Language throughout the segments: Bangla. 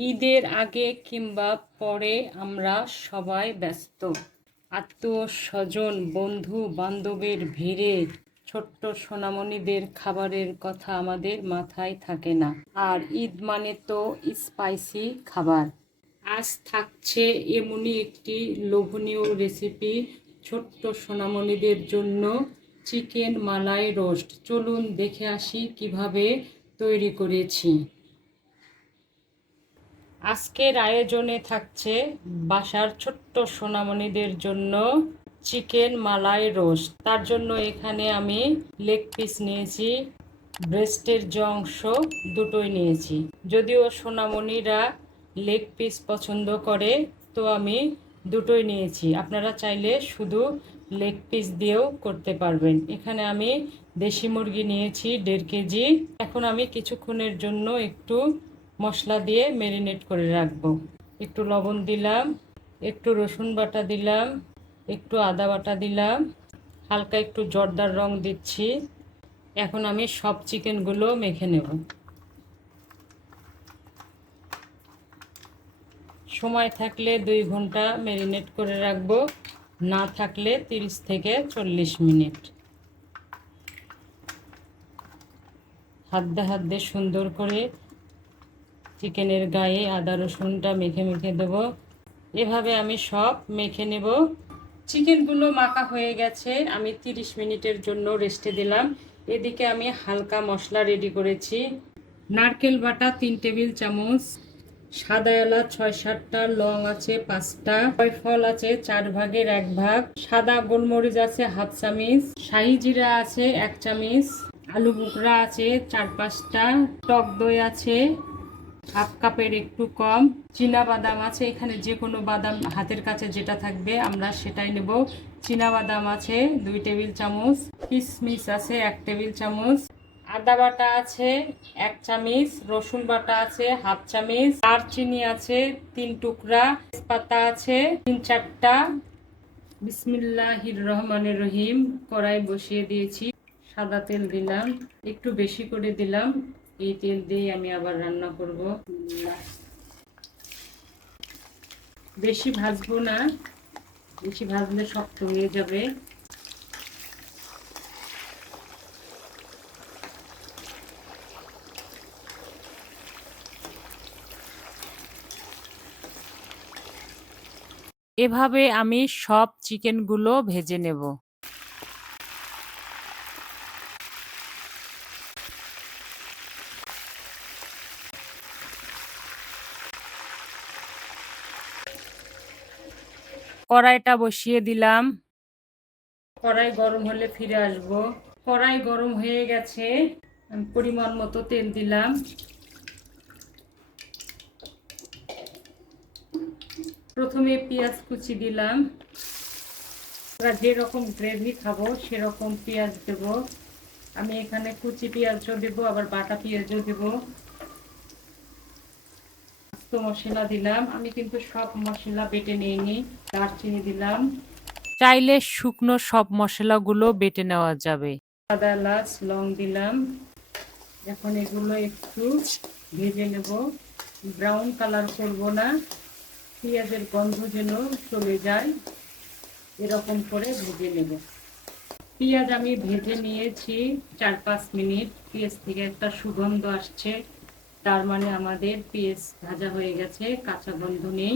ঈদের আগে কিংবা পরে আমরা সবাই ব্যস্ত। আত্মীয় স্বজন বন্ধু বান্ধবের ভিড়ে ছোট্ট সোনামণিদের খাবারের কথা আমাদের মাথায় থাকে না। আর ঈদ মানে তো স্পাইসি খাবার। আজ থাকছে এমনই একটি লোভনীয় রেসিপি ছোট্ট সোনামণিদের জন্য, চিকেন মালাই রোস্ট। চলুন দেখে আসি কিভাবে তৈরি করেছি। আজকের আয়োজনে থাকছে বাসার ছোট্ট সোনামণিদের জন্য চিকেন মালাই রোস্ট। তার জন্য এখানে আমি লেগ পিস নিয়েছি, ব্রেস্টের যে অংশ দুটোই নিয়েছি। যদিও সোনামণিরা লেগ পিস পছন্দ করে, তো আমি দুটোই নিয়েছি। আপনারা চাইলে শুধু লেগ পিস দিয়েও করতে পারবেন। এখানে আমি দেশি মুরগি নিয়েছি 1.5 কেজি। এখন আমি কিছুক্ষণের জন্য একটু মশলা দিয়ে ম্যারিনেট করে রাখবো। একটু লবণ দিলাম, একটু রসুন বাটা দিলাম, একটু আদা বাটা দিলাম, হালকা একটু জর্দার রং দিচ্ছি। এখন আমি সব চিকেনগুলো মেখে নেব। সময় থাকলে 2 ঘন্টা ম্যারিনেট করে রাখবো, না থাকলে 30 থেকে 40 মিনিট। হাত দিয়ে সুন্দর করে চিকেনের গায়ে আদা রসুনটা মেখে মেখে দেবো। এভাবে আমি সব মেখে নেব। চিকেনগুলো মাখা হয়ে গেছে, আমি 30 মিনিটের জন্য রেস্টে দিলাম। এদিকে আমি হালকা মশলা রেডি করেছি। নারকেল বাটা 3 টেবিল চামচ, সাদা এলাচ 6-7টা, লং আছে 5টা, জয়ফল আছে 4 ভাগের 1 ভাগ, সাদা গোলমরিচ আছে হাফ চামচ, শাহি জিরা আছে 1 চামচ, আলু বুকরা আছে 4-5টা, টক দই আছে হাফ কাপের একটু কম, চীনা বাদাম আছে, এখানে যে কোনো বাদাম হাতের কাছে যেটা থাকবে আমরা সেটাই নেব। চীনা বাদাম আছে 2 টেবিল চামচ, কিশমিশ আছে 1 টেবিল চামচ, আদা বাটা আছে 1 চামচ, রসুন বাটা আছে হাফ চামচ, দারচিনি আছে 3 টুকরা, তেজপাতা আছে 3-4টা। বিসমিল্লাহির রহমানির রহিম। কড়াই বসিয়ে দিয়েছি, সাদা তেল দিলাম, একটু বেশি করে দিলাম। এই তেল দিয়ে আমি আবার রান্না করব। বেশি ভাজবো না, বেশি ভাজলে শক্ত হয়ে যাবে। এভাবে আমি সব চিকেনগুলো ভেজে নেব। কড়াইটা বসিয়ে দিলাম, কড়াই গরম হলে ফিরে আসব। কড়াই গরম হয়ে গেছে, আমি পরিমাণ মতো তেল দিলাম। প্রথমে পেঁয়াজ কুচি দিলাম। আমরা যেরকম গ্রেভি খাবো সেরকম পেঁয়াজ দেব। আমি এখানে কুচি পেঁয়াজও দেব, আবার বাটা পেঁয়াজও দেব। আস্ত মশলা দিলাম, আমি কিন্তু সব মশলা বেটে নিইনি। দারচিনি দিলাম, চাইলে শুকনো সব মশলাগুলো বেটে নেওয়া যাবে। সাদা এলাচ লং দিলাম। এখন এগুলো একটু ভেজে নেব, ব্রাউন কালার করব না, পেঁয়াজের গন্ধ যেন চলে যায়, এরকম করে ভেজে নেব। পেঁয়াজ আমি ভেজে নিয়েছি 4-5 মিনিট। পেঁয়াজ থেকে একটা সুগন্ধ আসছে, তার মানে আমাদের পেঁয়াজ ভাজা হয়ে গেছে, কাঁচা গন্ধ নেই।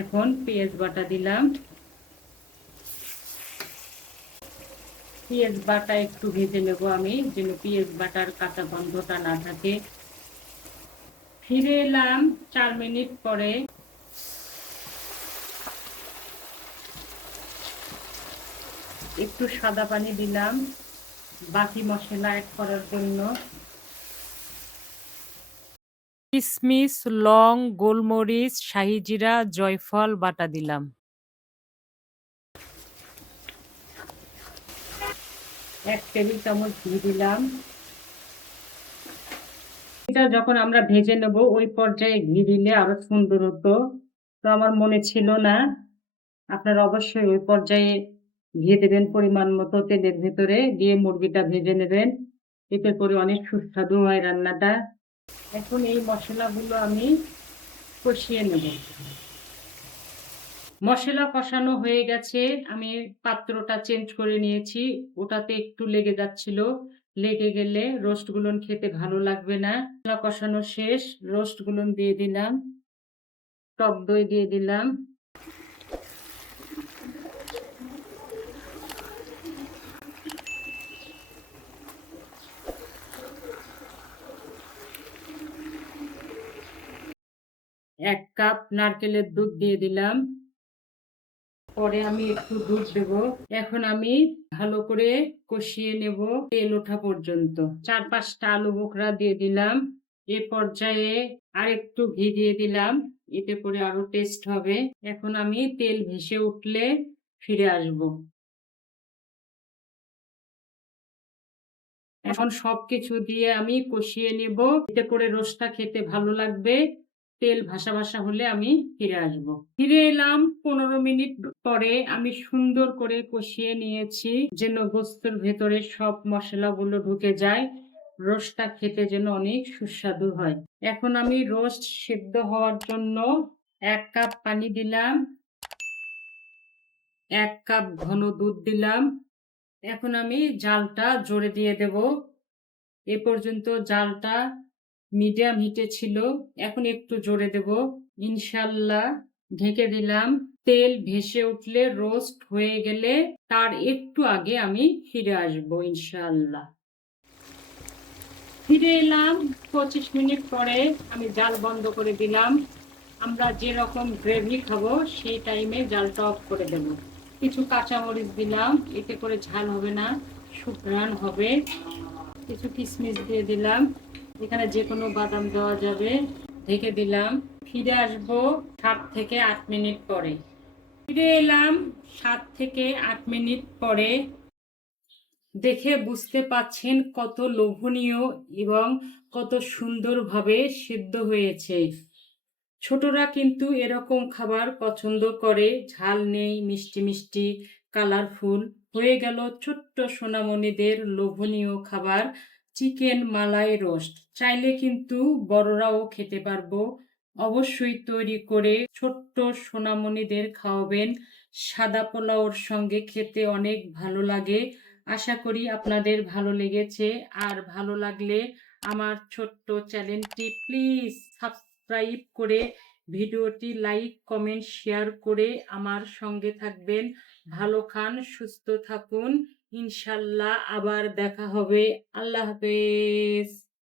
এখন পেঁয়াজ বাটা দিলাম। পেঁয়াজ বাটা একটু ভেজে নেব আমি, যেন পেঁয়াজ বাটার কাঁচা গন্ধটা না থাকে। ফিরে এলাম 4 মিনিট পরে। একটু সাদা পানি দিলাম বাকি মশলা অ্যাড করার জন্য। কিশমিশ, লং, গোলমরিচ, শাহি জিরা, জয়ফল বাটা দিলাম। 1 টেবিল চামচ ঘি দিলাম। এটা যখন আমরা ভেজে নেব ওই পর্যায়ে ঘি দিলে আরো সুন্দর হতো, তো আমার মনে ছিল না। আপনারা অবশ্যই ওই পর্যায়ে ঘি দেবেন পরিমাণ মতো, তেলের ভেতরে দিয়ে মুরগিটা ভেজে নেবেন। এতে করে অনেক সুস্বাদু হয় রান্নাটা। এখন এই মশলাগুলো আমি কষিয়ে নেব। মশলা কষানো হয়ে গেছে, আমি পাত্রটা চেঞ্জ করে নিয়েছি। ওটাতে একটু লেগে যাচ্ছিল, লেগে গেলে রোস্টগুলো খেতে ভালো লাগবে না। মশলা কষানো শেষ, রোস্টগুলো দিয়ে দিলাম, টক দই দিয়ে দিলাম, এক কাপ নারকেলের দুধ দিয়ে দিলাম। পরে আমি একটু দুধ দেব। এখন আমি ভালো করে কষিয়ে নেব তেল ওঠা পর্যন্ত। 4-5টা আলু বোখরা দিয়ে দিলাম। এ পর্যায়ে আর একটু ঘি দিয়ে দিলাম, এতে করে আরো টেস্ট হবে। এখন আমি তেল ভেসে উঠলে ফিরে আসব। এখন সবকিছু দিয়ে আমি কষিয়ে নেব, এতে করে রোস্টটা খেতে ভালো লাগবে। তেল ভাসা ভাসা হলে আমি ফিরে আসব। ফিরে এলাম 15 মিনিট পরে। আমি সুন্দর করে কষিয়ে নিয়েছি যেন গোস্তের ভেতরে সব মশলাগুলো ঢুকে যায়, রোস্টটা খেতে যেন অনেক সুস্বাদু হয়। এখন আমি রোস্ট সিদ্ধ হওয়ার জন্য 1 কাপ পানি দিলাম, 1 কাপ ঘন দুধ দিলাম। এখন আমি জালটা জোরে দিয়ে দেব। এ পর্যন্ত জালটা মিডিয়াম হিটে ছিল, এখন একটু জোরে দেব। ইনশাল্লাহ ঢেকে দিলাম। তেল ভেসে উঠলে, রোস্ট হয়ে গেলে তার একটু আগে আমি ফিরে আসবো ইনশাল্লাহ। ফিরে এলাম 25 মিনিট পরে। আমি জাল বন্ধ করে দিলাম। আমরা যেরকম গ্রেভি খাবো সেই টাইমে জালটা অফ করে দেব। কিছু কাঁচামরিচ দিলাম, এতে করে ঝাল হবে না, সুঘ্রাণ হবে। কিছু কিশমিশ দিয়ে দিলাম, এখানে যে কোনো বাদাম দেওয়া যাবে। ঢেকে দিলাম। ফিরে আসবো 7 থেকে 8 মিনিট পরে। ফিরে এলাম 7 থেকে 8 মিনিট পরে। দেখে বুঝতে পাচ্ছেন কত লোভনীয় এবং কত সুন্দরভাবে সিদ্ধ হয়েছে। ছোটরা কিন্তু এরকম খাবার পছন্দ করে, ঝাল নেই, মিষ্টি মিষ্টি, কালারফুল। হয়ে গেল ছোট্ট সোনামণিদের লোভনীয় খাবার চিকেন মালাই রোস্ট। চাইলে কিন্তু বড়রাও খেতে পারবো। অবশ্যই তৈরি করে ছোট্ট সোনামণিদের খাওয়াবেন। সাদা পোলাওর সঙ্গে খেতে অনেক ভালো লাগে। আশা করি আপনাদের ভালো লেগেছে। আর ভালো লাগলে আমার ছোট্ট চ্যানেলটি প্লিজ সাবস্ক্রাইব করে ভিডিওটি লাইক, কমেন্ট, শেয়ার করে আমার সঙ্গে থাকবেন। ভালো খান, সুস্থ থাকুন। ইনশাল্লাহ আবার দেখা হবে। আল্লাহ হাফেজ।